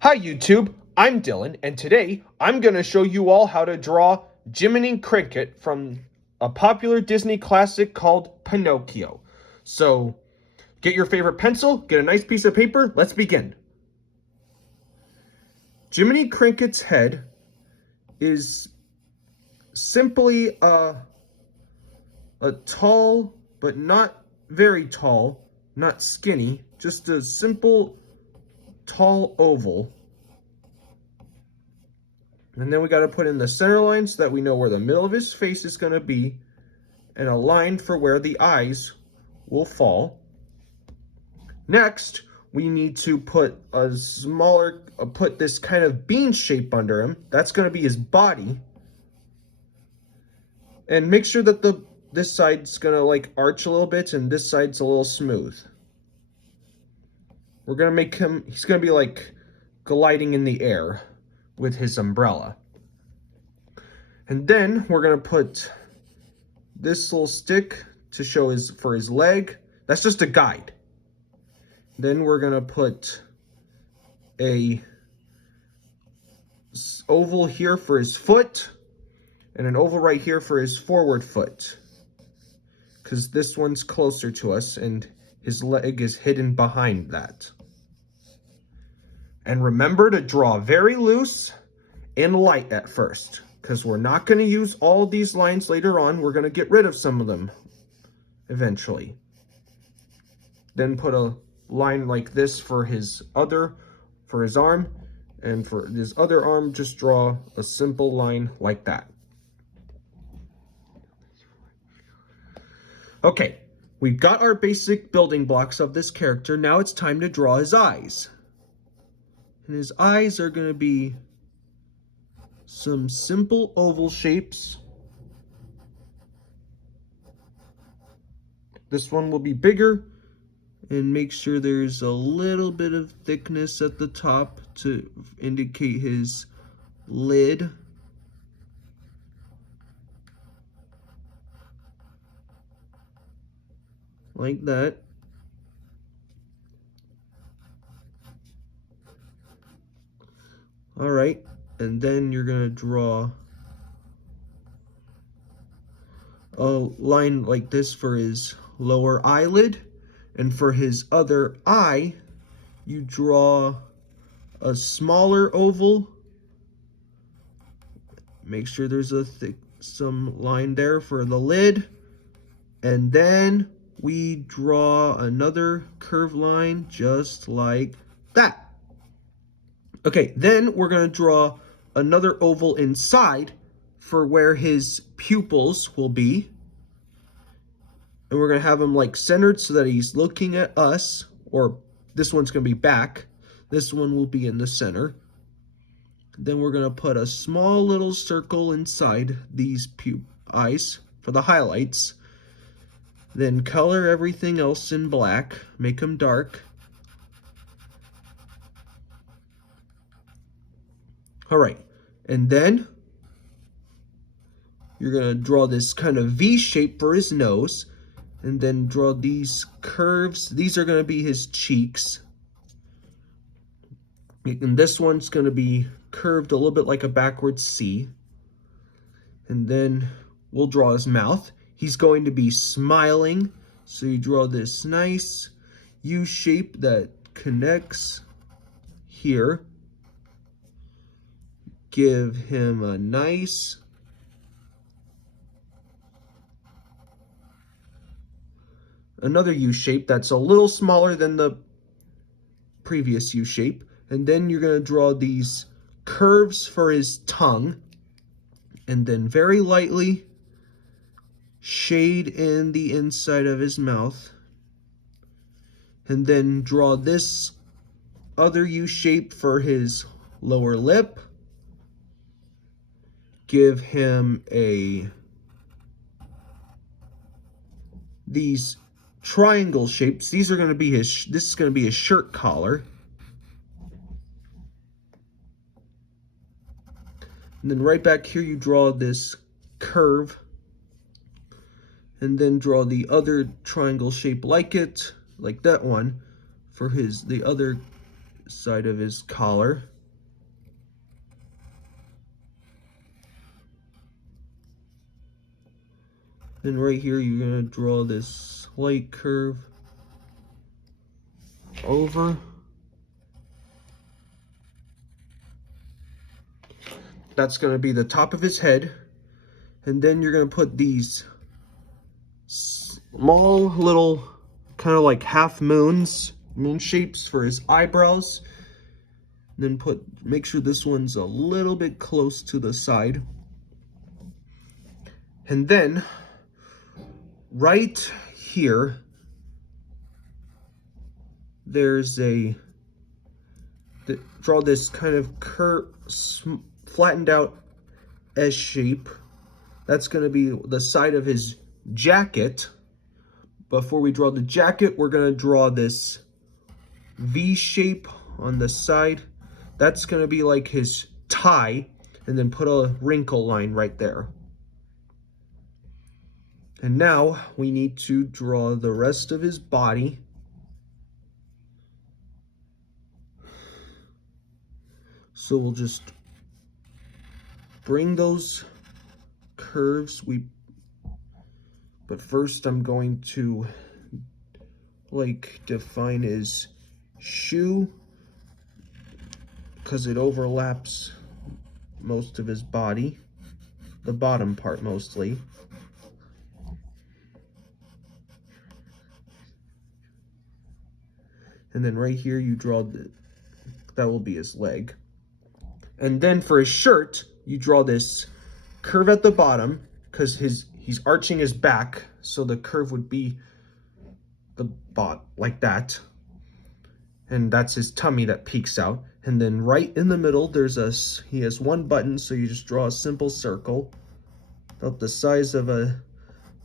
Hi YouTube, I'm Dylan, and today I'm going to show you all how to draw Jiminy Cricket from a popular Disney classic called Pinocchio. So, get your favorite pencil, get a nice piece of paper, let's begin. Jiminy Cricket's head is simply a tall, but not very tall, not skinny, just a simple, tall oval. And then we got to put in the center line so that we know where the middle of his face is going to be, and a line for where the eyes will fall. Next, we need to put put this kind of bean shape under him. That's going to be his body. And make sure that this side's going to like arch a little bit and this side's a little smooth. We're going to make him, he's going to be like gliding in the air with his umbrella. And then we're going to put this little stick to show for his leg. That's just a guide. Then we're going to put a oval here for his foot and an oval right here for his forward foot, because this one's closer to us and his leg is hidden behind that. And remember to draw very loose and light at first, because we're not going to use all of these lines later on. We're going to get rid of some of them eventually. Then put a line like this for his arm, and for his other arm, just draw a simple line like that. Okay, we've got our basic building blocks of this character. Now it's time to draw his eyes. And his eyes are going to be some simple oval shapes. This one will be bigger, and make sure there's a little bit of thickness at the top to indicate his lid. Like that. All right, and then you're gonna draw a line like this for his lower eyelid, and for his other eye, you draw a smaller oval. Make sure there's some line there for the lid, and then we draw another curved line just like that. Okay, then we're going to draw another oval inside for where his pupils will be. And we're going to have him like centered so that he's looking at us, or this one's going to be back. This one will be in the center. Then we're going to put a small little circle inside these eyes for the highlights. Then color everything else in black, make them dark. All right, and then you're going to draw this kind of V shape for his nose, and then draw these curves. These are going to be his cheeks. And this one's going to be curved a little bit like a backwards C. And then we'll draw his mouth. He's going to be smiling, so you draw this nice U shape that connects here. Give him a nice another U shape that's a little smaller than the previous U shape. And then you're going to draw these curves for his tongue, and then very lightly shade in the inside of his mouth, and then draw this other U shape for his lower lip. Give him these triangle shapes. These are going to be this is going to be his shirt collar. And then right back here you draw this curve, and then draw the other triangle shape like it, like that one, for the other side of his collar. Then right here, you're gonna draw this slight curve over. That's gonna be the top of his head. And then you're gonna put these small little kind of like half moon shapes for his eyebrows. Then make sure this one's a little bit close to the side. And then right here, there's draw this kind of flattened out S shape. That's going to be the side of his jacket. Before we draw the jacket, we're going to draw this V shape on the side. That's going to be like his tie, and then put a wrinkle line right there. And now we need to draw the rest of his body. So we'll just bring those curves. But first I'm going to define his shoe, because it overlaps most of his body, the bottom part mostly. And then right here you draw that will be his leg. And then for his shirt, you draw this curve at the bottom, because he's arching his back, so the curve would be the bot like that. And that's his tummy that peeks out. And then right in the middle, he has one button, so you just draw a simple circle about the size of a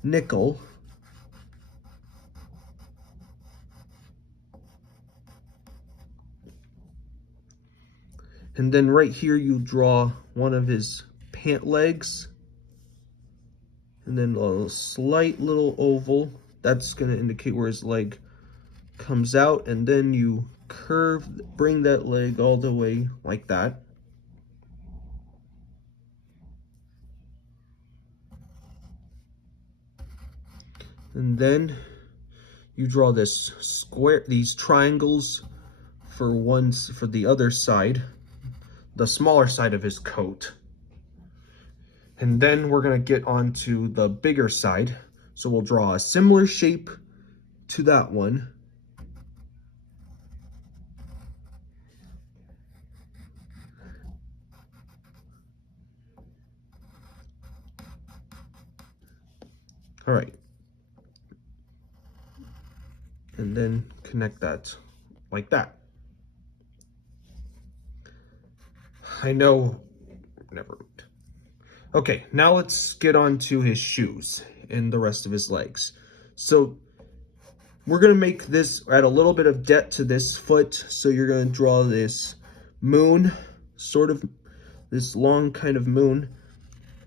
nickel. And then right here, you draw one of his pant legs. And then a slight little oval. That's going to indicate where his leg comes out. And then you bring that leg all the way like that. And then you draw these triangles for the other side, the smaller side of his coat. And then we're going to get onto the bigger side. So we'll draw a similar shape to that one. All right. And then connect that like that. I know, never mind. Okay, now let's get on to his shoes and the rest of his legs. So we're going to make add a little bit of depth to this foot. So you're going to draw this moon, this long kind of moon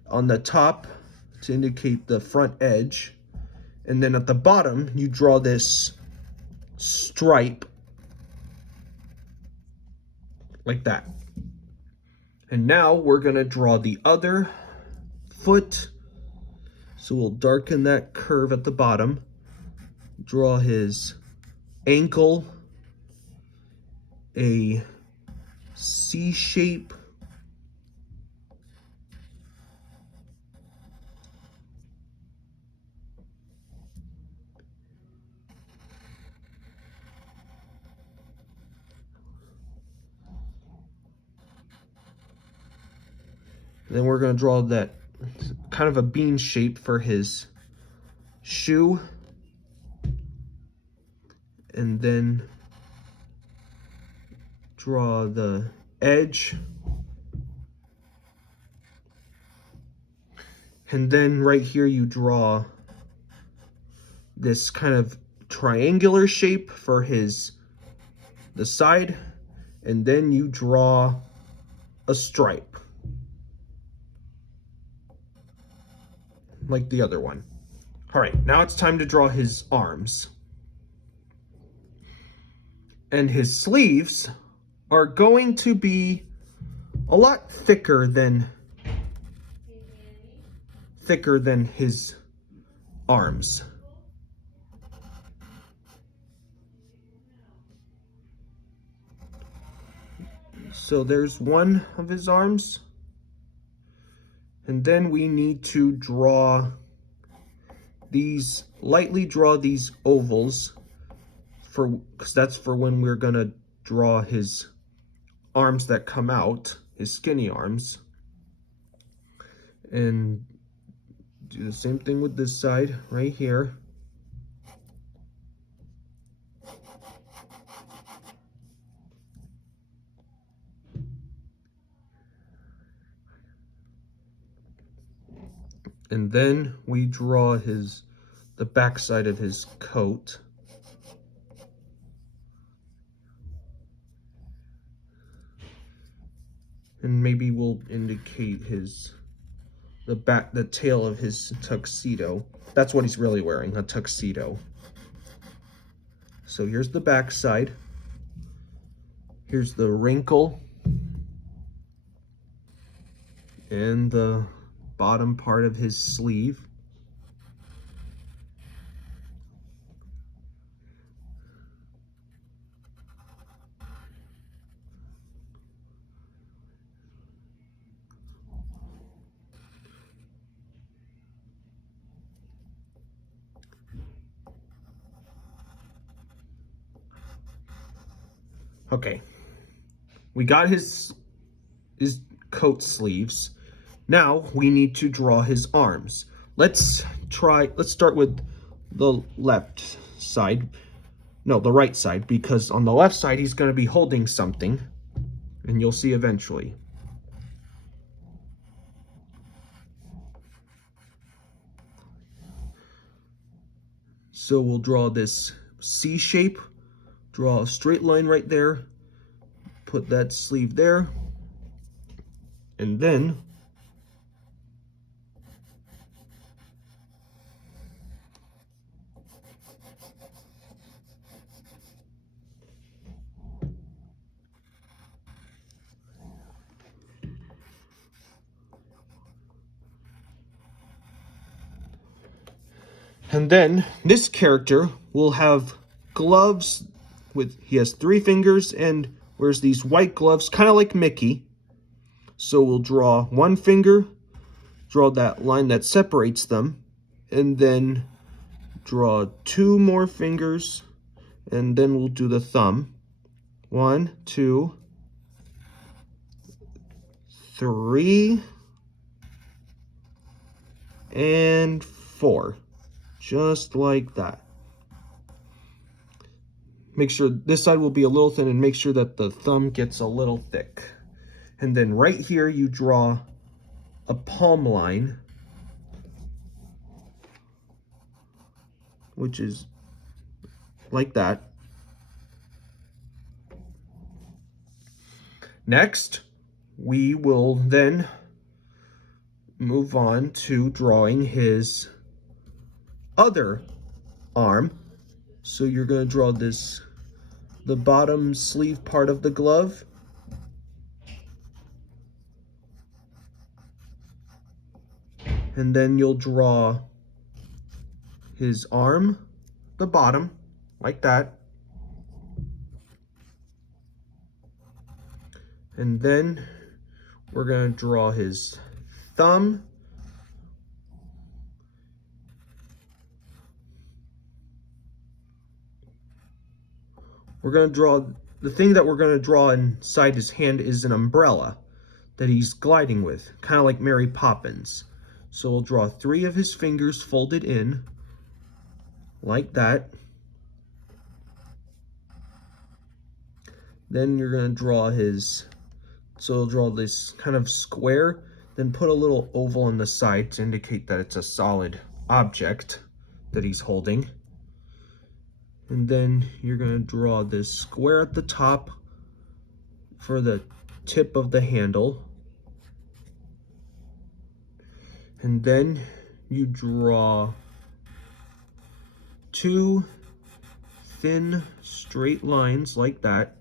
on the top to indicate the front edge. And then at the bottom, you draw this stripe like that. And now we're going to draw the other foot. So we'll darken that curve at the bottom. Draw his ankle, a C shape. Then we're going to draw that kind of a bean shape for his shoe. And then draw the edge. And then right here you draw this kind of triangular shape for the side. And then you draw a stripe like the other one. All right, now it's time to draw his arms. And his sleeves are going to be a lot thicker than his arms. So there's one of his arms. And then we need to lightly draw these ovals because that's for when we're gonna draw his arms that come out, his skinny arms. And do the same thing with this side right here. And then we draw the back side of his coat. And maybe we'll indicate the tail of his tuxedo. That's what he's really wearing, a tuxedo. So here's the back side. Here's the wrinkle. And the bottom part of his sleeve. Okay, we got his coat sleeves. Now we need to draw his arms. Let's start with the left side. No, the right side, because on the left side he's going to be holding something, and you'll see eventually. So we'll draw this C shape, draw a straight line right there, put that sleeve there, and then this character will have gloves he has 3 fingers and wears these white gloves, kind of like Mickey. So we'll draw 1 finger, draw that line that separates them, and then draw 2 more fingers, and then we'll do the thumb. 1, 2, 3, and 4. Just like that. Make sure this side will be a little thin and make sure that the thumb gets a little thick. And then right here you draw a palm line, which is like that. Next, we will then move on to drawing his other arm. So you're going to draw the bottom sleeve part of the glove. And then you'll draw his arm, the bottom, like that. And then we're going to draw his thumb. We're going to draw, the thing that we're going to draw inside his hand is an umbrella that he's gliding with, kind of like Mary Poppins. So we'll draw 3 of his fingers folded in, like that. Then you're going to draw so we'll draw this kind of square, then put a little oval on the side to indicate that it's a solid object that he's holding. And then you're going to draw this square at the top for the tip of the handle. And then you draw 2 thin straight lines like that.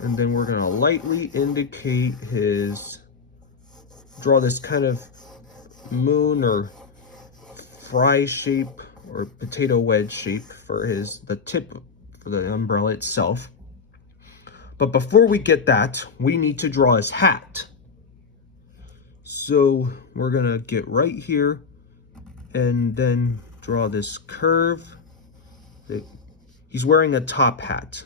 And then we're gonna lightly indicate draw this kind of moon or fry shape or potato wedge shape for the tip for the umbrella itself. But before we get that, we need to draw his hat. So we're gonna get right here and then draw this curve. He's wearing a top hat.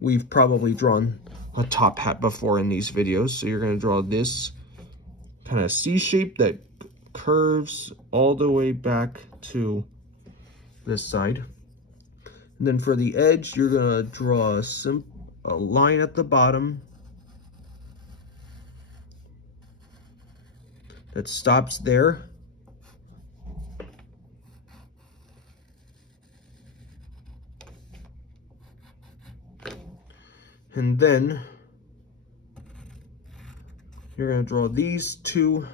We've probably drawn a top hat before in these videos. So you're gonna draw this kind of C shape that curves all the way back to this side. And then for the edge, you're gonna draw a line at the bottom that stops there. And then you're gonna draw these two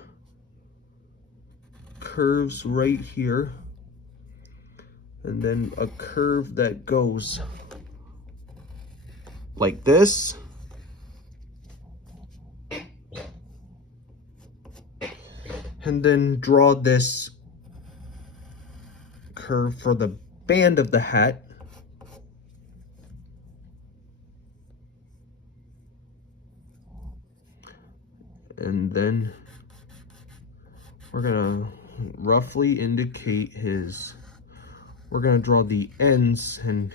curves right here. And then a curve that goes like this. And then draw this curve for the band of the hat. And then we're gonna roughly indicate we're gonna draw the ends and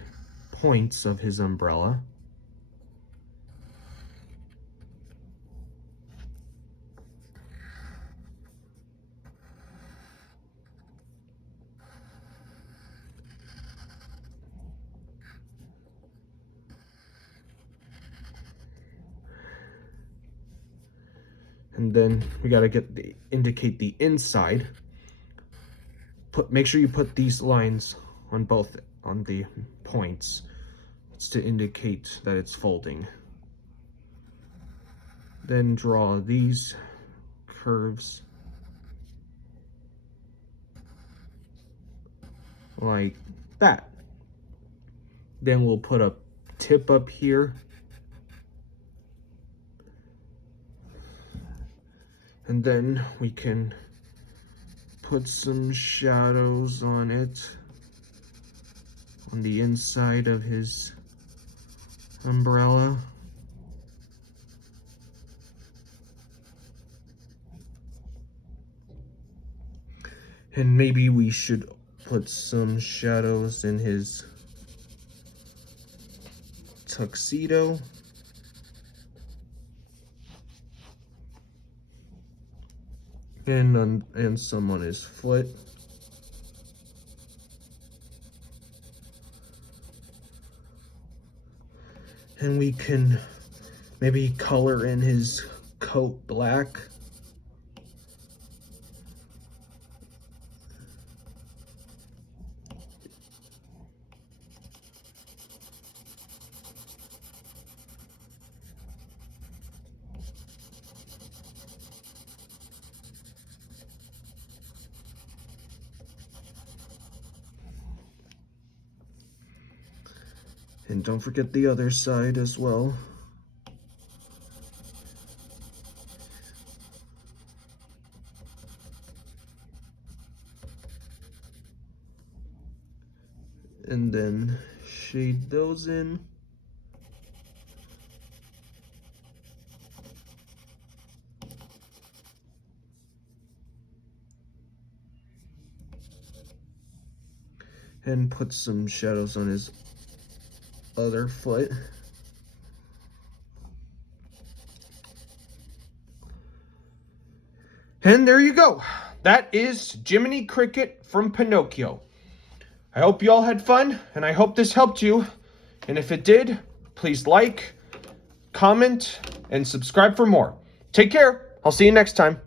points of his umbrella. And then we gotta indicate the inside. Make sure you put these lines on the points. It's to indicate that it's folding. Then draw these curves like that. Then we'll put a tip up here. And then we can put some shadows on it, on the inside of his umbrella. And maybe we should put some shadows in his tuxedo. And some on his foot. And we can maybe color in his coat black. And don't forget the other side as well. And then shade those in. And put some shadows on his other foot. And there you go. That is Jiminy Cricket from Pinocchio. I hope you all had fun, and I hope this helped you. And if it did, please like, comment, and subscribe for more. Take care. I'll see you next time.